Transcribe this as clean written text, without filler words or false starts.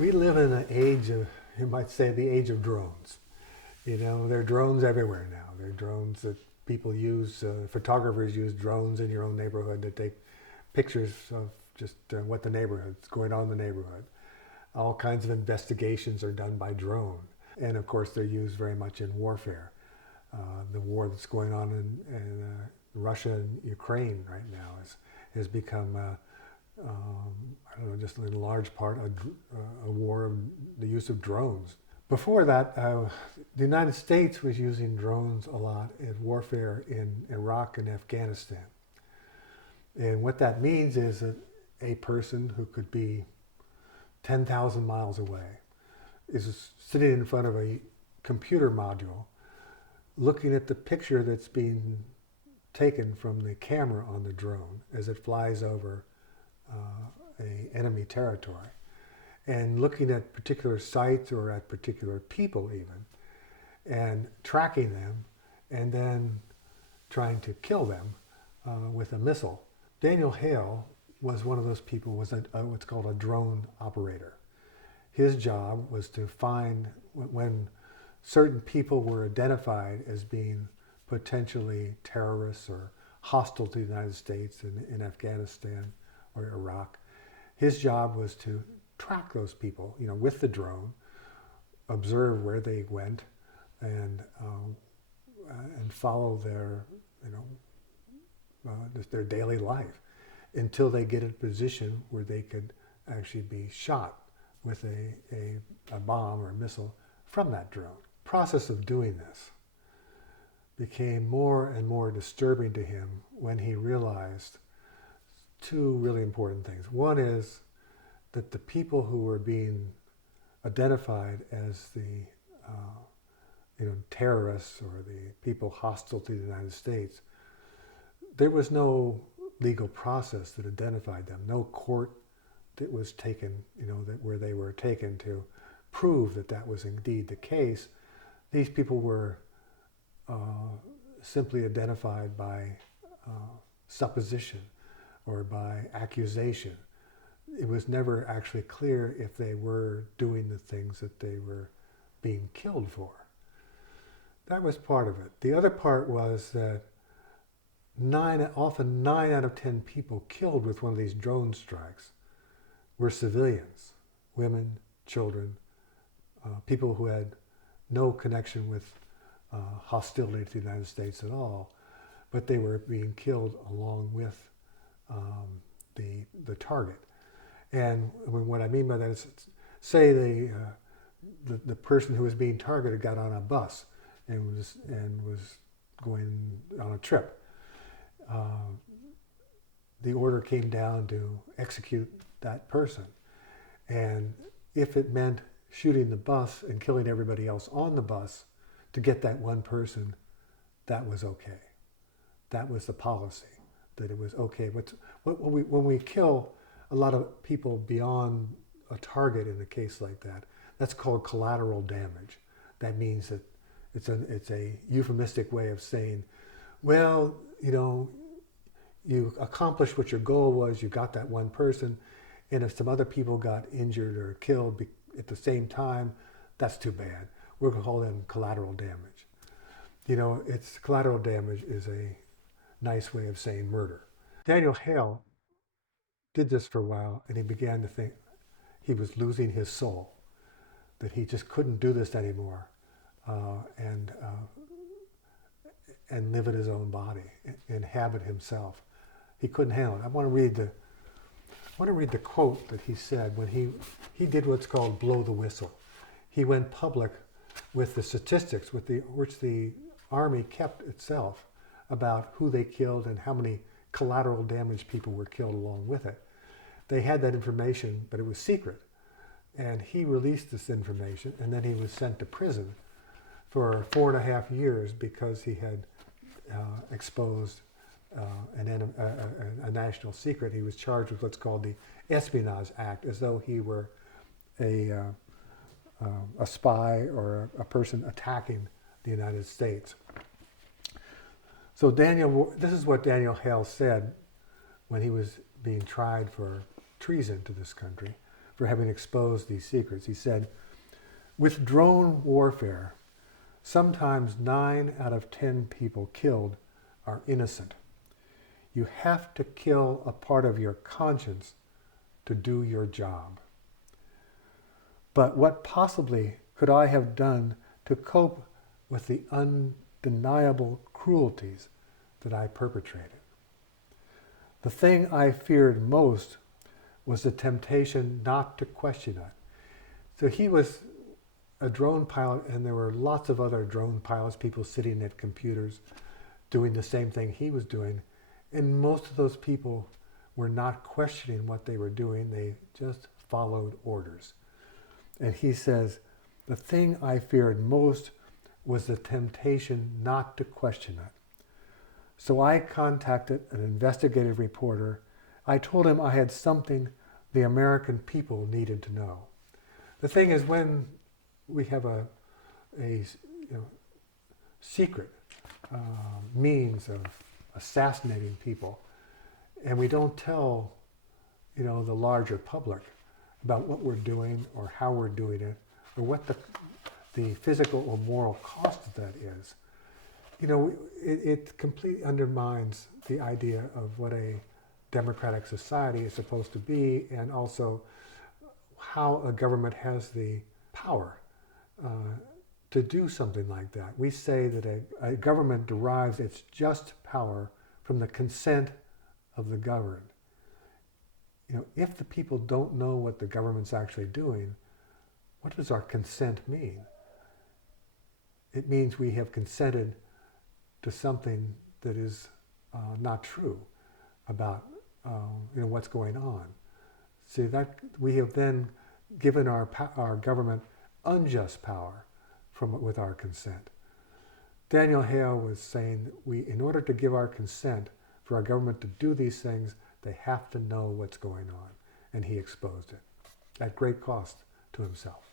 We live in an age of, you might say, the age of drones. You know, there are drones everywhere now. There are drones that people use, photographers use drones in your own neighborhood to take pictures of just what the neighborhood's going on in the neighborhood. All kinds of investigations are done by drone. And of course, they're used very much in warfare. The war that's going on in Russia and Ukraine right now has become, I don't know, just in large part a war of the use of drones. Before that, the United States was using drones a lot in warfare in Iraq and Afghanistan. And what that means is that a person who could be 10,000 miles away is sitting in front of a computer module looking at the picture that's being taken from the camera on the drone as it flies over a enemy territory, and looking at particular sites or at particular people even, and tracking them, and then trying to kill them with a missile. Daniel Hale was one of those people, was what's called a drone operator. His job was to find when certain people were identified as being potentially terrorists or hostile to the United States in Afghanistan or Iraq. His job was to track those people, you know, with the drone, observe where they went, and follow their, you know, their daily life until they get in a position where they could actually be shot with a bomb or a missile from that drone. The process of doing this became more and more disturbing to him when he realized two really important things. One is that the people who were being identified as the terrorists or the people hostile to the United States, there was no legal process that identified them, no court that was taken, where they were taken to prove that that was indeed the case. These people were simply identified by supposition or by accusation. It was never actually clear if they were doing the things that they were being killed for. That was part of it. The other part was that often 9 out of 10 people killed with one of these drone strikes were civilians, women, children, people who had no connection with hostility to the United States at all, but they were being killed along with the target. And what I mean by that is, say the person who was being targeted got on a bus and was going on a trip. The order came down to execute that person, and if it meant shooting the bus and killing everybody else on the bus to get that one person, that was okay. That was the policy, that it was okay. But when we kill a lot of people beyond a target in a case like that, that's called collateral damage. That means that it's a euphemistic way of saying, well, you accomplished what your goal was, you got that one person, and if some other people got injured or killed at the same time, that's too bad. We're going to call them collateral damage. Collateral damage is a nice way of saying murder. Daniel Hale did this for a while, and he began to think he was losing his soul, that he just couldn't do this anymore, and live in his own body, inhabit himself. He couldn't handle it. I want to read the quote that he said when he did what's called blow the whistle. He went public with the statistics which the Army kept itself about who they killed and how many collateral damage people were killed along with it. They had that information, but it was secret. And he released this information, and then he was sent to prison for 4.5 years because he had exposed a national secret. He was charged with what's called the Espionage Act, as though he were a spy or a person attacking the United States. So this is what Daniel Hale said when he was being tried for treason to this country. for having exposed these secrets. He said, with drone warfare, sometimes 9 out of 10 people killed are innocent. You have to kill a part of your conscience to do your job. But what possibly could I have done to cope with the undeniable cruelties that I perpetrated? The thing I feared most was the temptation not to question it. So he was a drone pilot, and there were lots of other drone pilots, people sitting at computers doing the same thing he was doing. And most of those people were not questioning what they were doing. They just followed orders. And he says, the thing I feared most was the temptation not to question it. So I contacted an investigative reporter. I told him I had something the American people needed to know. The thing is, when we have a secret means of assassinating people, and we don't tell the larger public about what we're doing or how we're doing it, or what the physical or moral cost of that is, it completely undermines the idea of what a democratic society is supposed to be, and also how a government has the power to do something like that. We say that a government derives its just power from the consent of the governed. If the people don't know what the government's actually doing, what does our consent mean? It means we have consented to something that is not true about what's going on. See, that we have then given our government unjust power with our consent. Daniel Hale was saying that in order to give our consent for our government to do these things, they have to know what's going on. And he exposed it at great cost to himself.